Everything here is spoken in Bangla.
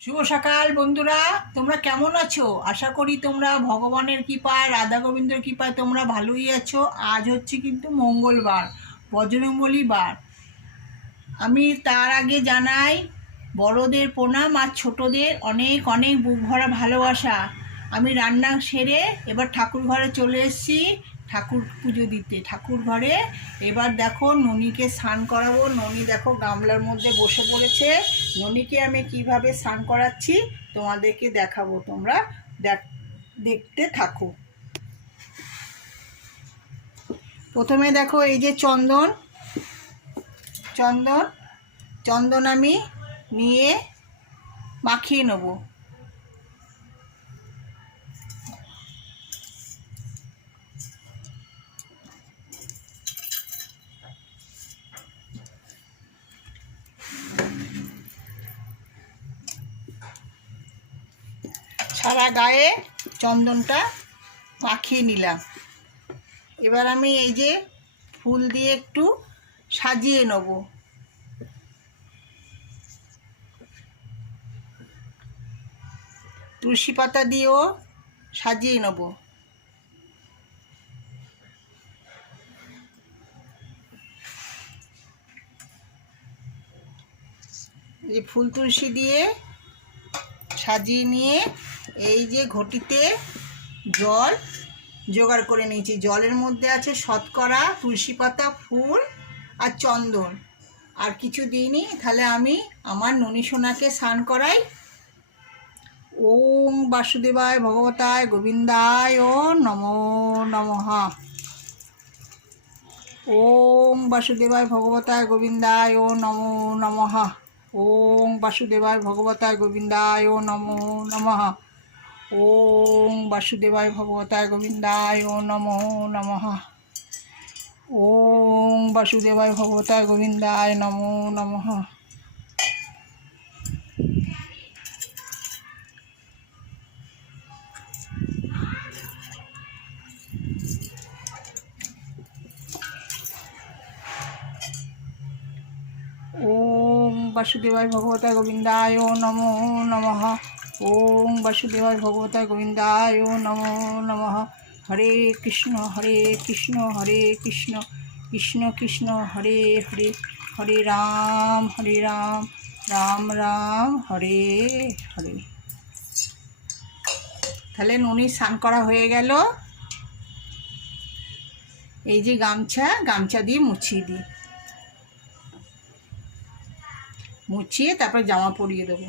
শুভ সকাল বন্ধুরা, তোমরা কেমন আছো? আশা করি তোমরা ভগবানের কৃপায়, রাধা গোবিন্দের কৃপায় তোমরা ভালোই আছো। আজ হচ্ছে কিন্তু মঙ্গলবার, বজরঙ্গলী বার। আমি তার আগে জানাই বড়দের প্রণাম আর ছোটদের অনেক অনেক বুক ভরা ভালোবাসা। আমি রান্না সেরে এবার ঠাকুর ঘরে চলে এসেছি ঠাকুর পুজো দিতে। ঠাকুর ঘরে এবার দেখো ননিকে স্নান করাবো। ননি দেখো গামলার মধ্যে বসে পড়েছে। ননিকে আমি কিভাবে স্নান করাচ্ছি তোমাদেরকে দেখাবো, তোমরা দেখতে থাকো। প্রথমে দেখো এই যে চন্দন চন্দন চন্দন আমি নিয়ে মাখিয়ে নেব। সারা গায়ে চন্দনটা মাখিয়ে নিলাম। এবার আমি এই যে ফুল দিয়ে একটু সাজিয়ে নেব। তুলসী পাতা দিয়েও সাজিয়ে নেব। এই ফুল তুলসী দিয়ে সাজিয়ে নিয়ে এই যে ঘটিতে জল জোগাড় করে নিয়েছি। জলের মধ্যে আছে শতকরা, তুলসী পাতা, ফুল আর চন্দন, আর কিছু দিইনি। তাহলে আমি আমার ননী সোনাকে স্নান করাই। ওম বাসুদেবায় ভগবতায় গোবিন্দায় ও নমো নমঃ। ওম বাসুদেবায় ভগবতায় গোবিন্দায় ও নমো নমঃ। ওম বাসুদেবায় ভগবতায় গোবিন্দায় ও নমো নমঃ। ওম বাসুদেবায় ভগবতায় গোবিন্দায় ও নমো নমঃ। ওম বাসুদেবায় ভগবতায় গোবিন্দায় নমো নমঃ। ওম বাসুদেবায় ভগবতায় গোবিন্দায় নমো নমঃ। ওম বাসুদেবায় ভগবতায় গোবিন্দায় নমো নমঃ। হরে কৃষ্ণ হরে কৃষ্ণ কৃষ্ণ কৃষ্ণ হরে হরে, হরে রাম রাম রাম হরে হরে। তাহলে ননি স্নান করা হয়ে গেল। এই যে গামছা দিয়ে মুছিয়ে দিই, মুছিয়ে তারপর জামা পরিয়ে দেবো।